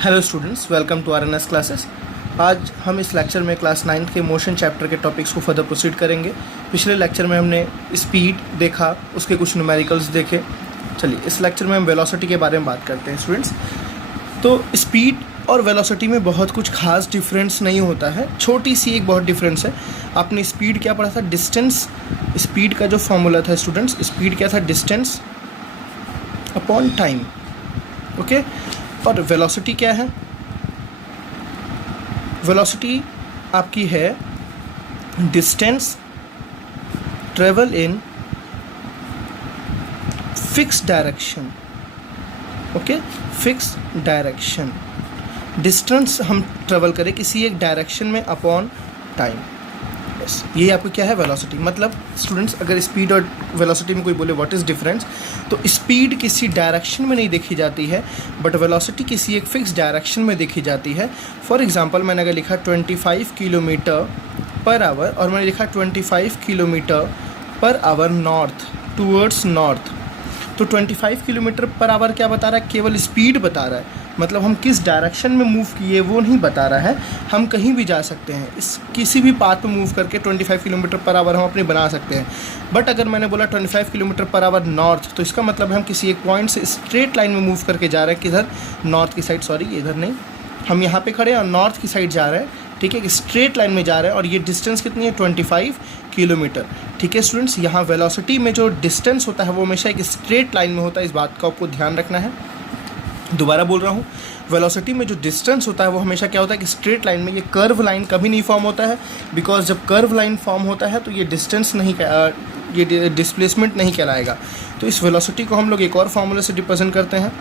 Hello students, welcome to RNS classes. आज हम इस लेक्चर में क्लास 9 के मोशन चैप्टर के टॉपिक्स को फर्दर प्रोसीड करेंगे। पिछले लेक्चर में हमने स्पीड देखा, उसके कुछ न्यूमेरिकल्स देखे। चलिए इस लेक्चर में हम वेलोसिटी के बारे में बात करते हैं स्टूडेंट्स। तो स्पीड और वेलोसिटी में बहुत कुछ खास डिफरेंस नहीं होता है, छोटी सी एक बहुत डिफरेंस है। आपने स्पीड क्या पढ़ा था? डिस्टेंस। स्पीड का जो फॉर्मूला था स्टूडेंट्स, स्पीड क्या था? Distance upon time. ओके। और वेलोसिटी क्या है? वेलोसिटी आपकी है distance travel in fix direction. Okay, fix direction. Distance हम ट्रेवल करें किसी एक डायरेक्शन में अपॉन टाइम। बस ये आपको क्या है? वेलोसिटी। मतलब स्टूडेंट्स, अगर स्पीड और वेलोसिटी में कोई बोले व्हाट इज़ डिफरेंस, तो स्पीड किसी डायरेक्शन में नहीं देखी जाती है, बट वेलोसिटी किसी एक फिक्स डायरेक्शन में देखी जाती है। फॉर एग्जांपल, मैंने अगर लिखा 25 किलोमीटर पर आवर और मैंने लिखा 25 kilometre per hour north towards north, तो 25 किलोमीटर पर आवर क्या बता रहा है? केवल स्पीड बता रहा है। मतलब हम किस डायरेक्शन में मूव किए वो नहीं बता रहा है। हम कहीं भी जा सकते हैं, इस किसी भी पाथ में मूव करके 25 किलोमीटर पर आवर हम अपनी बना सकते हैं। बट अगर मैंने बोला 25 किलोमीटर पर आवर नॉर्थ, तो इसका मतलब है हम किसी एक पॉइंट से स्ट्रेट लाइन में मूव करके जा रहे हैं। किधर? नॉर्थ की साइड। सॉरी, इधर नहीं, हम यहाँ पे खड़े हैं और नॉर्थ की साइड जा रहे हैं। ठीक है, स्ट्रेट लाइन में जा रहे हैं और ये डिस्टेंस कितनी है? 25 किलोमीटर। ठीक है स्टूडेंट्स, यहाँ वेलोसिटी में जो डिस्टेंस होता है वो हमेशा एक स्ट्रेट लाइन में होता है। इस बात का आपको ध्यान रखना है। दोबारा बोल रहा हूँ, वेलोसिटी में जो डिस्टेंस होता है वो हमेशा क्या होता है कि स्ट्रेट लाइन में। ये कर्व लाइन कभी नहीं फॉर्म होता है, बिकॉज जब कर्व लाइन फॉर्म होता है तो ये डिस्टेंस नहीं, ये डिस्प्लेसमेंट नहीं कहलाएगा। तो इस वेलोसिटी को हम लोग एक और फॉर्मूले से रिप्रेजेंट करते हैं।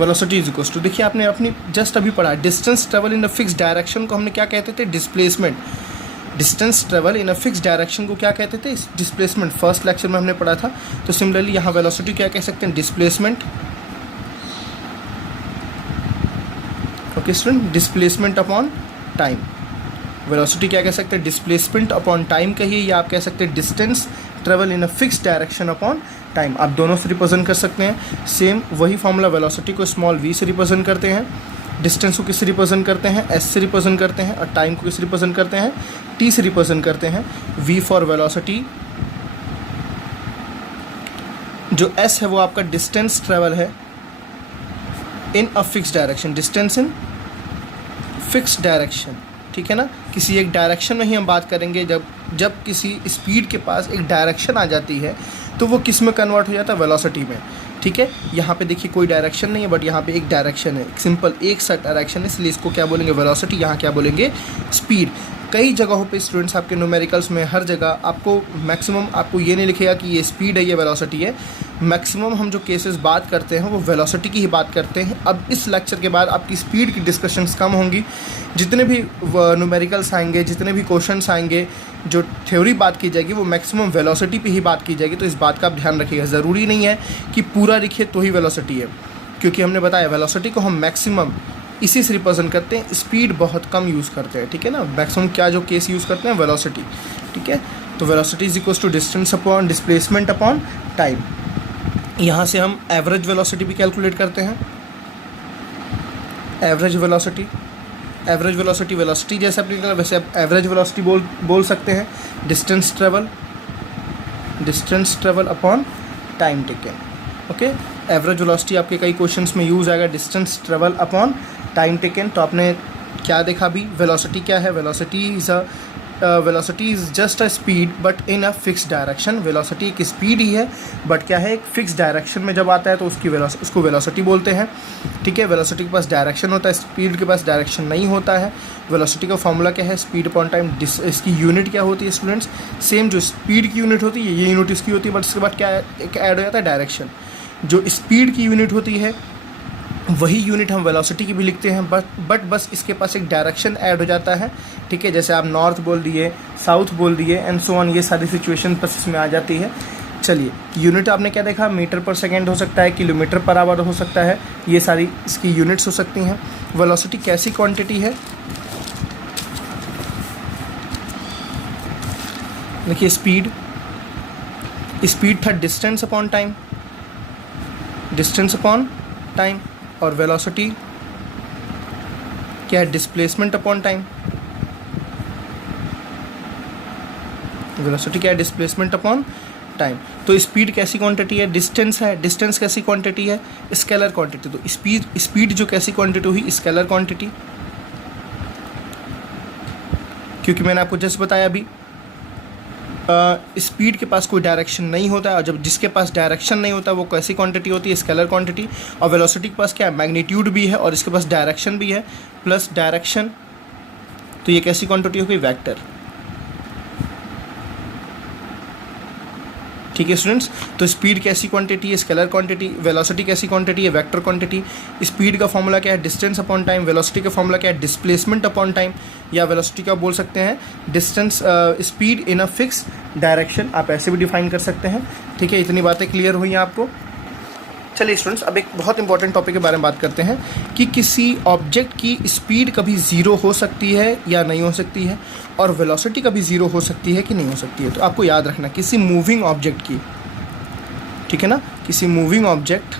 वेलोसिटी इज इक्वल्स टू, देखिए आपने अपनी जस्ट अभी पढ़ा, distance travel in a fix direction को हमने क्या कहते थे? Displacement. Distance travel in a fix direction को क्या कहते थे? डिस्प्लेसमेंट। फर्स्ट लेक्चर में हमने पढ़ा था। तो सिमिलरली यहाँ वेलोसिटी क्या कह सकते हैं? Displacement. Okay student, displacement upon time. Velocity क्या कह सकते हैं? डिस्प्लेसमेंट अपॉन टाइम कहिए, या आप कह सकते हैं distance travel in a fix direction upon time. आप दोनों से रिप्रेजेंट कर सकते हैं। सेम वही फॉर्मूला, वेलोसिटी को स्मॉल v से रिप्रेजेंट करते हैं, डिस्टेंस को किससे रिप्रेजेंट करते हैं? s से रिप्रेजेंट करते हैं, और टाइम को किससे रिप्रेजेंट करते हैं? t से रिप्रेजेंट करते हैं। v फॉर वेलोसिटी, जो s है वो आपका डिस्टेंस ट्रेवल है in a fix direction. Distance in fix direction, ठीक है ना। किसी एक डायरेक्शन में ही हम बात करेंगे। जब किसी स्पीड के पास एक डायरेक्शन आ जाती है तो वो किस में कन्वर्ट हो जाता है? वेलोसिटी में। ठीक है, यहाँ पे देखिए कोई डायरेक्शन नहीं है, बट यहाँ पे एक डायरेक्शन है, सिंपल एक सा डायरेक्शन है, इसलिए इसको क्या बोलेंगे? वेलोसिटी। यहाँ क्या बोलेंगे? स्पीड। कई जगहों पे स्टूडेंट्स आपके न्यूमेरिकल्स में हर जगह आपको मैक्सिमम आपको ये नहीं लिखेगा कि ये स्पीड है, ये वेलोसिटी है। मैक्सिमम हम जो केसेस बात करते हैं वो वेलोसिटी की ही बात करते हैं। अब इस लेक्चर के बाद आपकी स्पीड की डिस्कशंस कम होंगी। जितने भी न्यूमेरिकल्स आएंगे, जितने भी क्वेश्चंस आएंगे, जो थ्योरी बात की जाएगी वो मैक्सिमम वेलोसिटी पे ही बात की जाएगी। तो इस बात का आप ध्यान रखिएगा। ज़रूरी नहीं है कि पूरा लिखिए तो ही वेलोसिटी है, क्योंकि हमने बताया वेलोसिटी को हम मैक्सिमम इसी से रिप्रेजेंट करते हैं, स्पीड बहुत कम यूज़ करते हैं। ठीक है ना, मैक्सिमम क्या जो केस यूज़ करते हैं? वेलोसिटी। ठीक है, तो velocity is equals to distance upon displacement upon time. यहाँ से हम एवरेज वेलोसिटी भी कैलकुलेट करते हैं। Average velocity, average velocity velocity जैसे अपनी वैसे आप एवरेज वेलोसिटी बोल सकते हैं। Distance travel upon time taken. Okay, average velocity आपके कई क्वेश्चंस में यूज़ आएगा, distance travel upon time taken. तो आपने क्या देखा अभी? वेलोसिटी क्या है? Velocity is just a speed but in a fix direction. Velocity एक स्पीड ही है, बट क्या है? एक फिक्स डायरेक्शन में जब आता है तो उसको वेलोसिटी बोलते हैं। ठीक है, वेलोसिटी के पास डायरेक्शन होता है, स्पीड के पास डायरेक्शन नहीं होता है। वेलोसिटी का फॉर्मूला क्या है? Speed upon time. इसकी यूनिट क्या होती है स्टूडेंट्स? सेम जो स्पीड की यूनिट होती है ये यूनिट इसकी होती है, बट इसके बाद क्या एक ऐड हो जाता है? डायरेक्शन। जो स्पीड की यूनिट होती है वही यूनिट हम वेलोसिटी की भी लिखते हैं, बट बस इसके पास एक डायरेक्शन ऐड हो जाता है। ठीक है, जैसे आप नॉर्थ बोल दिए, साउथ बोल दिए, एंड सो ऑन, ये सारी सिचुएशन बस इसमें आ जाती है। चलिए, यूनिट आपने क्या देखा? मीटर पर सेकेंड हो सकता है, किलोमीटर पर आवर हो सकता है, ये सारी इसकी यूनिट्स हो सकती हैं। वेलोसिटी कैसी क्वांटिटी है? देखिए, स्पीड था distance upon time, distance upon time, और वेलोसिटी क्या है, डिस्प्लेसमेंट अपॉन टाइम। वेलोसिटी क्या है, डिस्प्लेसमेंट अपॉन टाइम। तो स्पीड कैसी क्वांटिटी है, डिस्टेंस है, डिस्टेंस कैसी क्वांटिटी है, स्केलर क्वांटिटी। तो स्पीड जो कैसी क्वांटिटी हुई, स्केलर क्वांटिटी, क्योंकि मैंने आपको जस्ट बताया अभी स्पीड के पास कोई डायरेक्शन नहीं होता है, और जब जिसके पास डायरेक्शन नहीं होता वो कैसी क्वांटिटी होती है, स्केलर क्वांटिटी। और वेलोसिटी के पास क्या है, मैग्नीट्यूड भी है और इसके पास डायरेक्शन भी है, प्लस डायरेक्शन, तो ये कैसी क्वांटिटी होगी, वेक्टर। ठीक है स्टूडेंट्स, तो स्पीड कैसी क्वांटिटी है, स्केलर क्वांटिटी, वेलोसिटी कैसी क्वांटिटी है, वेक्टर क्वांटिटी। स्पीड का फॉर्मूला क्या है, डिस्टेंस अपॉन टाइम, वेलोसिटी का फॉर्मूला क्या है, डिस्प्लेसमेंट अपॉन टाइम, या वेलोसिटी का बोल सकते हैं distance, speed in a fix direction, आप ऐसे भी डिफाइन कर सकते हैं। ठीक है, इतनी बातें क्लियर हुई हैं आपको। चलिए स्टूडेंट्स, अब एक बहुत इंपॉर्टेंट टॉपिक के बारे में बात करते हैं कि किसी ऑब्जेक्ट की स्पीड कभी ज़ीरो हो सकती है या नहीं हो सकती है, और वेलोसिटी कभी ज़ीरो हो सकती है कि नहीं हो सकती है। तो आपको याद रखना, किसी मूविंग ऑब्जेक्ट की, ठीक है ना, किसी मूविंग ऑब्जेक्ट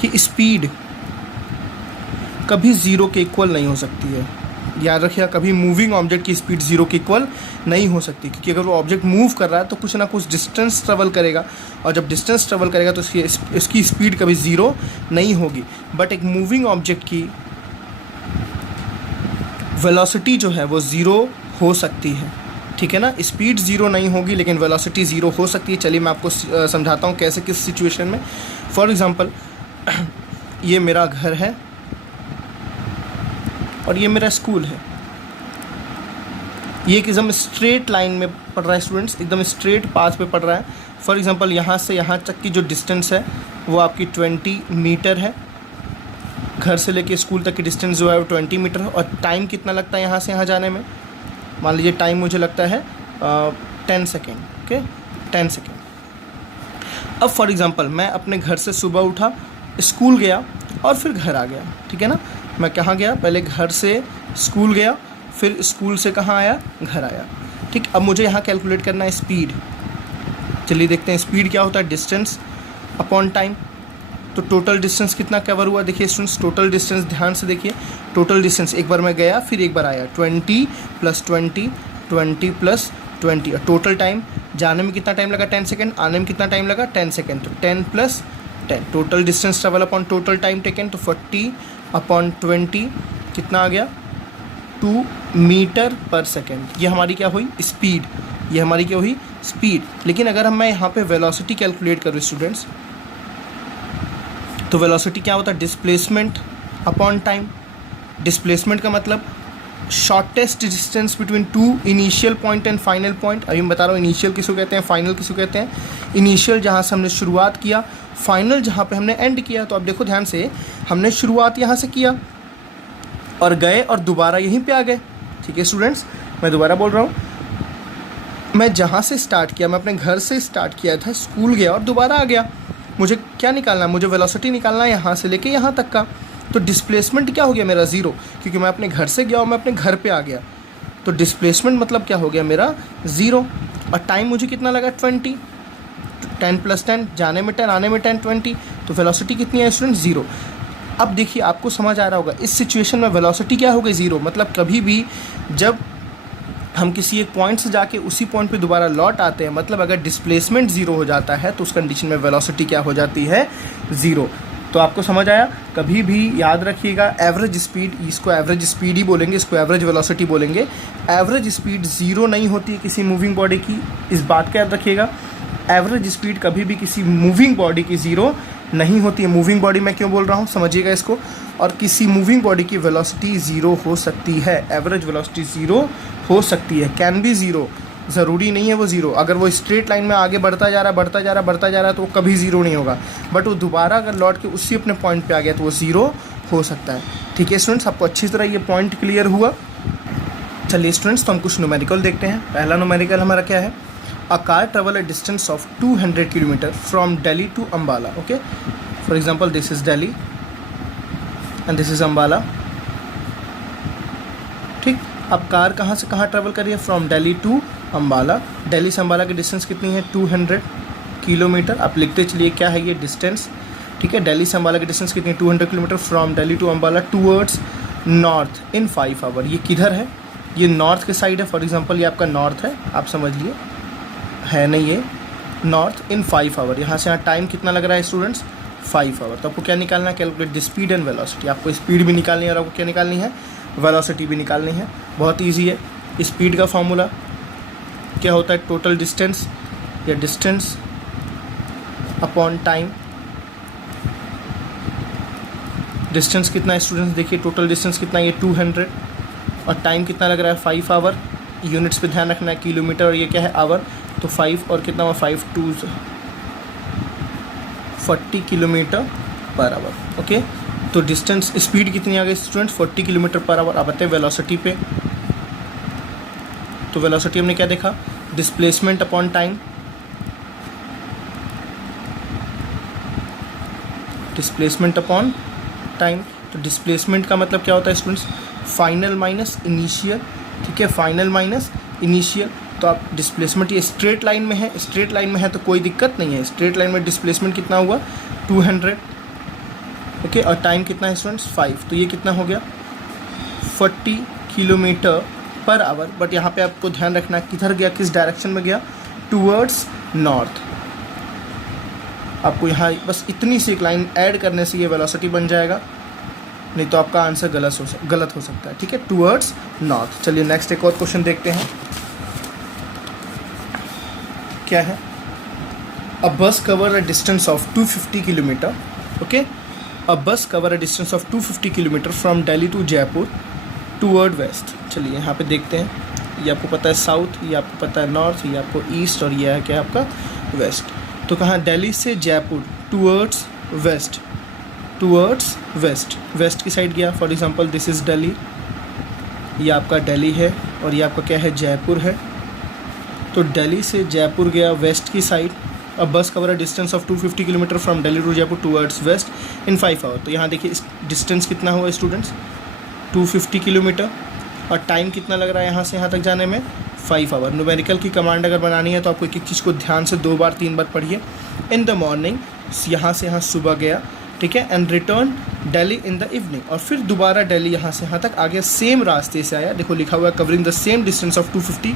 की स्पीड कभी ज़ीरो के इक्वल नहीं हो सकती है। याद रखिएगा, कभी मूविंग ऑब्जेक्ट की स्पीड ज़ीरो के इक्वल नहीं हो सकती, क्योंकि अगर वो ऑब्जेक्ट मूव कर रहा है तो कुछ ना कुछ डिस्टेंस ट्रेवल करेगा, और जब डिस्टेंस ट्रेवल करेगा तो इसकी स्पीड कभी ज़ीरो नहीं होगी। बट एक मूविंग ऑब्जेक्ट की वेलोसिटी जो है वो ज़ीरो हो सकती है। ठीक है ना, स्पीड ज़ीरो नहीं होगी लेकिन वेलोसिटी ज़ीरो हो सकती है। चलिए मैं आपको समझाता हूँ कैसे, किस सिचुएशन में। फॉर एग्ज़ाम्पल, ये मेरा घर है और ये मेरा स्कूल है। ये एकदम स्ट्रेट लाइन में पड़ रहा है स्टूडेंट्स, एकदम स्ट्रेट पाथ पे पड़ रहा है। फॉर एग्ज़ाम्पल, यहाँ से यहाँ तक की जो डिस्टेंस है वो आपकी 20 मीटर है। घर से लेके स्कूल तक की डिस्टेंस जो है वो 20 मीटर है। और टाइम कितना लगता है यहाँ से यहाँ जाने में, मान लीजिए टाइम मुझे लगता है 10 सेकेंड। Okay, 10 second. अब फॉर एग्ज़ाम्पल, मैं अपने घर से सुबह उठा, स्कूल गया और फिर घर आ गया। ठीक है ना, मैं कहाँ गया, पहले घर से स्कूल गया, फिर स्कूल से कहाँ आया, घर आया। ठीक, अब मुझे यहाँ कैलकुलेट करना है स्पीड। चलिए देखते हैं स्पीड क्या होता है, डिस्टेंस अपॉन टाइम। तो टोटल डिस्टेंस कितना कवर हुआ, देखिए स्टूडेंट्स, टोटल डिस्टेंस ध्यान से देखिए। टोटल डिस्टेंस, एक बार मैं गया फिर एक बार आया, 20 + 20, 20 + 20। और टोटल टाइम, जाने में कितना टाइम लगा, 10 सेकेंड, आने में कितना टाइम लगा, 10 सेकेंड। तो 10 + 10, total distance travel upon total time taken, तो 40/20 कितना आ गया, 2 मीटर पर सेकेंड। ये हमारी क्या हुई, स्पीड। ये हमारी क्या हुई, स्पीड। लेकिन अगर मैं यहाँ पे वेलोसिटी कैलकुलेट करूँ स्टूडेंट्स, तो वेलोसिटी क्या होता है, डिस्प्लेसमेंट अपॉन टाइम। डिस्प्लेसमेंट का मतलब shortest distance between two initial point and final point. अभी मैं बता रहा हूँ इनिशियल किसको कहते हैं, फाइनल किसको कहते हैं। इनिशियल जहाँ से हमने शुरुआत किया, फाइनल जहाँ पे हमने एंड किया। तो अब देखो ध्यान से, हमने शुरुआत यहाँ से किया और गए और दोबारा यहीं पे आ गए। ठीक है स्टूडेंट्स, मैं दोबारा बोल रहा हूँ, मैं जहाँ से स्टार्ट किया, मैं अपने घर से स्टार्ट किया था, स्कूल गया और दोबारा आ गया। मुझे क्या निकालना है, मुझे वेलोसिटी निकालना है यहाँ से लेके यहाँ तक का। तो डिस्प्लेसमेंट क्या हो गया मेरा, ज़ीरो, क्योंकि मैं अपने घर से गया और मैं अपने घर पे आ गया। तो डिस्प्लेसमेंट मतलब क्या हो गया मेरा, ज़ीरो। और टाइम मुझे कितना लगा, 20, 10 + 10, जाने में 10, आने में 10, 20। तो वेलोसिटी कितनी है स्टूडेंट, ज़ीरो। अब देखिए आपको समझ आ रहा होगा, इस सिचुएशन में वेलोसिटी क्या हो गई, ज़ीरो। मतलब कभी भी जब हम किसी एक पॉइंट से जाके उसी पॉइंट पे दोबारा लौट आते हैं, मतलब अगर डिस्प्लेसमेंट ज़ीरो हो जाता है तो उस कंडीशन में वेलोसिटी क्या हो जाती है, ज़ीरो। तो आपको समझ आया। कभी भी याद रखिएगा, एवरेज स्पीड, इसको एवरेज स्पीड ही बोलेंगे, इसको एवरेज वेलोसिटी बोलेंगे। एवरेज स्पीड ज़ीरो नहीं होती है किसी मूविंग बॉडी की, इस बात का याद रखिएगा। एवरेज स्पीड कभी भी किसी मूविंग बॉडी की ज़ीरो नहीं होती है। मूविंग बॉडी मैं क्यों बोल रहा हूँ, समझिएगा इसको। और किसी मूविंग बॉडी की वेलोसिटी ज़ीरो हो सकती है, एवरेज वेलोसिटी ज़ीरो हो सकती है, कैन बी ज़ीरो, ज़रूरी नहीं है वो ज़ीरो। अगर वो स्ट्रेट लाइन में आगे बढ़ता जा रहा है तो वो कभी ज़ीरो नहीं होगा। बट वो दोबारा अगर लौट के उसी अपने पॉइंट पे आ गया तो वो ज़ीरो हो सकता है। ठीक है स्टूडेंट्स, आपको अच्छी तरह ये पॉइंट क्लियर हुआ। चलिए स्टूडेंट्स, तो हम कुछ न्यूमेरिकल देखते हैं। पहला न्यूमेरिकल हमारा क्या है, a car travel a distance of 200 kilometre from Delhi to Ambala. Okay, for example this is Delhi and this is Ambala. ठीक, अब कार कहाँ से कहाँ ट्रैवल करिए, फ्रॉम दिल्ली टू अम्बाला। दिल्ली से अम्बाला की डिस्टेंस कितनी है, 200 किलोमीटर। आप लिखते चलिए क्या है ये डिस्टेंस। ठीक है। दिल्ली से अम्बाला की डिस्टेंस कितनी है 200 kilometre from Delhi to Ambala towards north in 5 hour. ये किधर है, ये नॉर्थ के साइड है। फॉर एग्जांपल ये आपका नॉर्थ है, आप समझ लिए, है नहीं ये नॉर्थ इन 5 आवर। यहाँ से यहाँ टाइम कितना लग रहा है स्टूडेंट्स 5 आवर। तो आपको क्या निकालना है, calculate the speed and velocity. आपको स्पीड भी निकालनी है और आपको क्या निकालनी है, वेलोसिटी भी निकालनी है। बहुत ईजी है। स्पीड का फॉर्मूला क्या होता है, टोटल डिस्टेंस या डिस्टेंस अपॉन टाइम। डिस्टेंस कितना है स्टूडेंट्स, देखिए टोटल डिस्टेंस कितना है, ये 200 और टाइम कितना लग रहा है 5 आवर। यूनिट्स पे ध्यान रखना है, किलोमीटर और ये क्या है आवर। तो 5 और कितना हुआ 5 2 40 किलोमीटर पर आवर। ओके, तो डिस्टेंस स्पीड कितनी आ गई स्टूडेंट्स 40 किलोमीटर पर आवर। अब आते हैं वेलोसिटी पे। तो वेलोसिटी हमने क्या देखा, displacement upon time. Displacement upon time. तो डिस्प्लेसमेंट का मतलब क्या होता है स्टूडेंट्स, फाइनल माइनस इनिशियल। ठीक है, फाइनल माइनस इनिशियल। तो आप डिस्प्लेसमेंट ये स्ट्रेट लाइन में है, स्ट्रेट लाइन में है तो कोई दिक्कत नहीं है। स्ट्रेट लाइन में डिस्प्लेसमेंट कितना हुआ 200। ओके, और टाइम कितना है स्टूडेंट्स 5। तो ये कितना हो गया 40 किलोमीटर पर आवर। बट यहाँ पे आपको ध्यान रखना है किधर गया, किस डायरेक्शन में गया, टूवर्ड्स नॉर्थ। आपको यहाँ बस इतनी सी एक लाइन ऐड करने से ये वेलोसिटी बन जाएगा, नहीं तो आपका आंसर गलत हो सकता है। ठीक है, टूवर्ड्स नॉर्थ। चलिए नेक्स्ट एक और क्वेश्चन देखते हैं, क्या है। A bus cover a distance of 250 kilometre. Okay, a bus cover a distance of 250 kilometre from Delhi to Jaipur toward west. चलिए यहाँ पे देखते हैं, ये आपको पता है साउथ, ये आपको पता है नॉर्थ, ये आपको ईस्ट और ये है क्या आपका वेस्ट। तो कहाँ, दिल्ली से Jaipur towards west, towards west, west की साइड गया। For example this is Delhi, ये आपका दिल्ली है और ये आपका क्या है जयपुर है। तो दिल्ली से जयपुर गया वेस्ट की साइड। अब bus cover a distance of 250 kilometre from Delhi to Jaipur towards west in 5 hour. तो यहाँ देखिए डिस्टेंस कितना हुआ स्टूडेंट्स 250 किलोमीटर और टाइम कितना लग रहा है यहाँ से यहाँ तक जाने में 5 आवर। न्यूमेरिकल की कमांड अगर बनानी है तो आपको एक एक चीज़ को ध्यान से 2 बार 3 बार पढ़िए। इन द मॉर्निंग, यहाँ से यहाँ सुबह गया, ठीक है, and return Delhi in the evening. और फिर दोबारा दिल्ली यहाँ से यहाँ तक आ गया, सेम रास्ते से आया। देखो लिखा हुआ है covering the same distance of 250,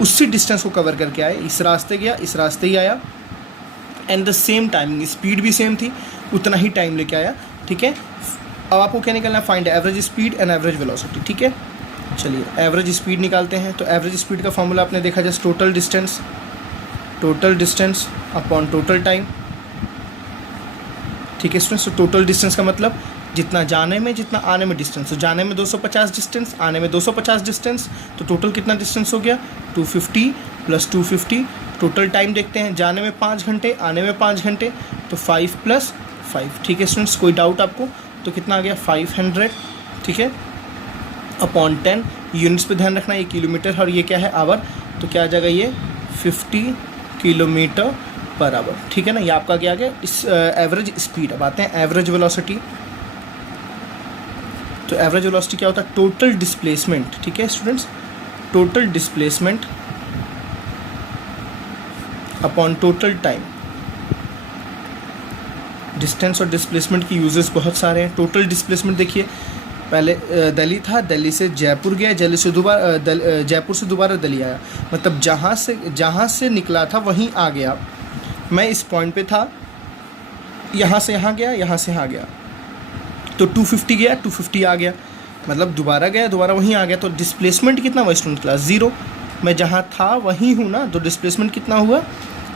उसी डिस्टेंस को कवर करके आया। इस रास्ते गया, इस रास्ते ही आया, and the same timing, speed भी सेम थी, उतना ही टाइम लेके आया। ठीक है, अब आपको क्या निकालना है, find average speed and average velocity. ठीक है, चलिए एवरेज स्पीड निकालते हैं। तो एवरेज स्पीड का फॉर्मूला आपने देखा just total distance upon total time. ठीक है स्टूडेंट्स, तो टोटल डिस्टेंस का मतलब जितना जाने में जितना आने में डिस्टेंस। तो जाने में 250 डिस्टेंस, आने में 250 डिस्टेंस, तो टोटल कितना डिस्टेंस हो गया 250 + 250। टोटल टाइम देखते हैं, जाने में 5 घंटे, आने में 5 घंटे, तो 5 + 5। ठीक है स्टूडेंट्स, कोई डाउट आपको, तो कितना आ गया 500। ठीक है, अपॉन 10। यूनिट्स पे ध्यान रखना, ये किलोमीटर और ये क्या है आवर। तो क्या आ जाएगा ये 50 किलोमीटर पर आवर। ठीक है ना, ये आपका क्या आ गया इस एवरेज स्पीड। अब आते हैं एवरेज वेलोसिटी। तो एवरेज वेलोसिटी क्या होता है, टोटल डिस्प्लेसमेंट। ठीक है students, total displacement upon total time. Distance और डिस्प्लेसमेंट की यूजेस बहुत सारे हैं। टोटल डिस्प्लेसमेंट देखिए, पहले दिल्ली था, दिल्ली से जयपुर गया, दिल्ली से दोबारा जयपुर से दोबारा दिल्ली आया, मतलब जहाँ से निकला था वहीं आ गया। मैं इस पॉइंट पे था, यहाँ से यहाँ गया, यहाँ से यहाँ गया, तो 250 गया, 250 आ गया, मतलब दोबारा गया, दोबारा वहीं आ गया। तो डिस्प्लेसमेंट कितना हुआ स्टूडेंट क्लास 0। मैं जहाँ था वहीं हूँ ना, तो डिस्प्लेसमेंट कितना हुआ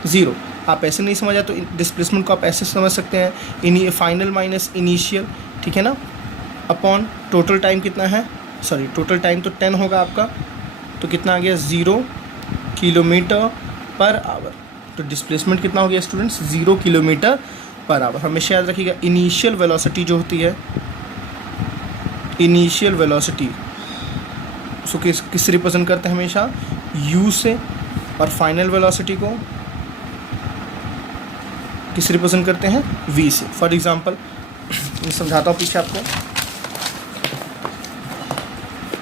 0। आप ऐसे नहीं समझा तो डिस्प्लेसमेंट को आप ऐसे समझ सकते हैं, फाइनल माइनस इनिशियल। ठीक है ना, अपॉन टोटल टाइम कितना है, सॉरी टोटल टाइम तो 10 होगा आपका, तो कितना आ गया 0 किलोमीटर पर आवर। तो डिस्प्लेसमेंट कितना हो गया स्टूडेंट्स 0 किलोमीटर पर आवर। हमेशा याद रखिएगा, इनिशियल वेलोसिटी जो होती है, इनिशियल वेलोसिटी उसको किस रिप्रेजेंट करते हैं हमेशा u से, और फाइनल वेलोसिटी को किस रिप्रेजेंट करते हैं v से। फॉर एग्जांपल मैं समझाता हूँ पीछे आपको।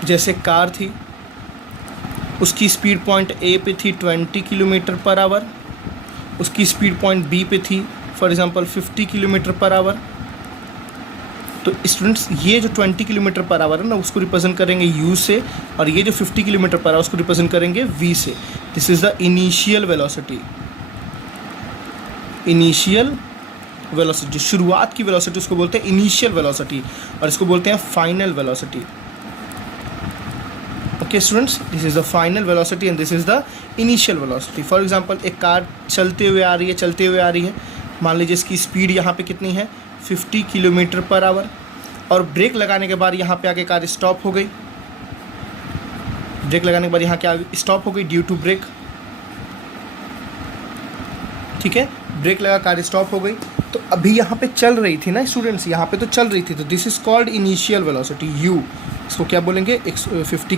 जैसे कार थी, उसकी स्पीड पॉइंट A पे थी 20 किलोमीटर पर आवर, उसकी स्पीड पॉइंट B पे थी for example 50 kilometre per hour. तो स्टूडेंट्स ये जो 20 किलोमीटर पर आवर है ना उसको रिप्रेजेंट करेंगे u से, और ये जो 50 किलोमीटर पर आवर उसको रिप्रेजेंट करेंगे v से। This is the initial velocity. Initial velocity, शुरुआत की वेलोसिटी उसको बोलते हैं इनिशियल वेलोसिटी, और इसको बोलते हैं final velocity. Okay students, this is the final velocity and this is the initial velocity. For example एक कार चलते हुए आ रही है, मान लीजिए इसकी स्पीड यहाँ पे कितनी है 50 किलोमीटर पर आवर, और ब्रेक लगाने के बाद यहाँ पे आके कार स्टॉप हो गई। ब्रेक लगाने के बाद यहाँ क्या स्टॉप हो गई ड्यू टू ब्रेक। ठीक है, ब्रेक लगा कार स्टॉप हो गई। तो अभी यहाँ पे चल रही थी ना स्टूडेंट्स, यहाँ पे तो चल रही थी, तो this is called initial velocity u। इसको क्या बोलेंगे 50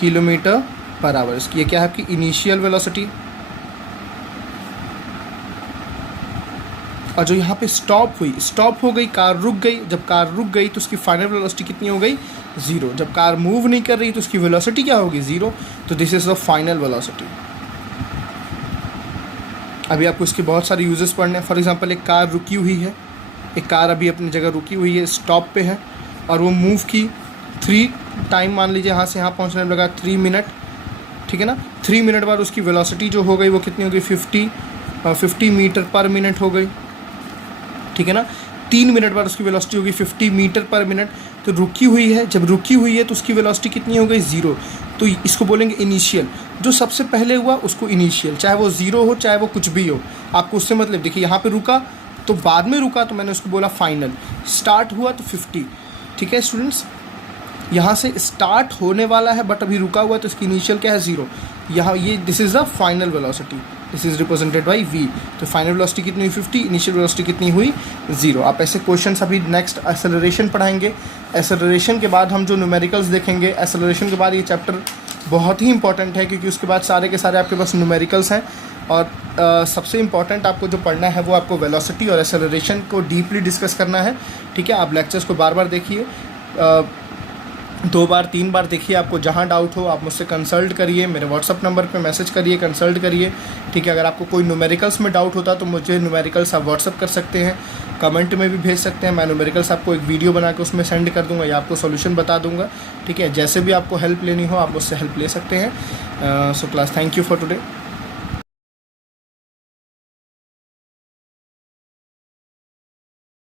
किलोमीटर पर आवर। इसकी ये क्या है आपकी इनिशियल वेलोसिटी। और जो यहाँ पे स्टॉप हो गई, कार रुक गई। जब कार रुक गई तो उसकी फाइनल वेलोसिटी कितनी हो गई 0। जब कार मूव नहीं कर रही तो उसकी वेलोसिटी क्या होगी 0। तो this is the final velocity. अभी आपको इसके बहुत सारे यूजेस पढ़ने हैं। फॉर एग्जांपल एक कार रुकी हुई है, एक कार अभी अपनी जगह रुकी हुई है, स्टॉप पे है, और वो मूव की 3 टाइम, मान लीजिए यहाँ से यहाँ पहुँचने में लगा 3 मिनट। ठीक है ना, 3 मिनट बाद उसकी वेलोसिटी जो हो गई वो कितनी हो गई 50 मीटर पर मिनट हो गई। ठीक है ना, 3 मिनट बाद उसकी वेलोसिटी होगी 50 मीटर पर मिनट। तो रुकी हुई है, जब रुकी हुई है तो उसकी वेलोसिटी कितनी हो गई 0। तो इसको बोलेंगे इनिशियल। जो सबसे पहले हुआ उसको इनिशियल, चाहे वो 0 हो चाहे वो कुछ भी हो, आपको उससे मतलब। देखिए यहाँ पे रुका तो बाद में रुका तो मैंने उसको बोला फाइनल। स्टार्ट हुआ तो 50। ठीक है स्टूडेंट्स, यहाँ से स्टार्ट होने वाला है बट अभी रुका हुआ है तो इसकी इनिशियल क्या है 0। यहाँ ये this is the final velocity, this is represented by v। तो फाइनल वेलोसिटी कितनी हुई 50, इनिशियल वेलोसिटी कितनी हुई 0। आप ऐसे क्वेश्चंस अभी नेक्स्ट एक्सेलरेशन पढ़ाएंगे। एक्सेलरेशन के बाद हम जो न्यूमेरिकल्स देखेंगे, एक्सेलरेशन के बाद ये चैप्टर बहुत ही इंपॉर्टेंट है क्योंकि उसके बाद सारे के सारे आपके पास न्यूमेरिकल्स हैं। और सबसे इम्पॉर्टेंट आपको जो पढ़ना है वो आपको वेलोसिटी और एक्सेलरेशन को डीपली डिस्कस करना है। ठीक है, आप लेक्चर्स को बार बार देखिए, 2 बार 3 बार देखिए। आपको जहाँ डाउट हो आप मुझसे कंसल्ट करिए, मेरे व्हाट्सअप नंबर पे मैसेज करिए, कंसल्ट करिए। ठीक है, अगर आपको कोई न्यूमेरिकल्स में डाउट होता तो मुझे न्यूमेरिकल्स आप व्हाट्सअप कर सकते हैं, कमेंट में भी भेज सकते हैं। मैं न्यूमेरिकल्स आपको एक वीडियो बना के उसमें सेंड कर दूंगा या आपको सॉल्यूशन बता दूंगा। ठीक है, जैसे भी आपको हेल्प लेनी हो आप मुझसे हेल्प ले सकते हैं। So class, thank you for today.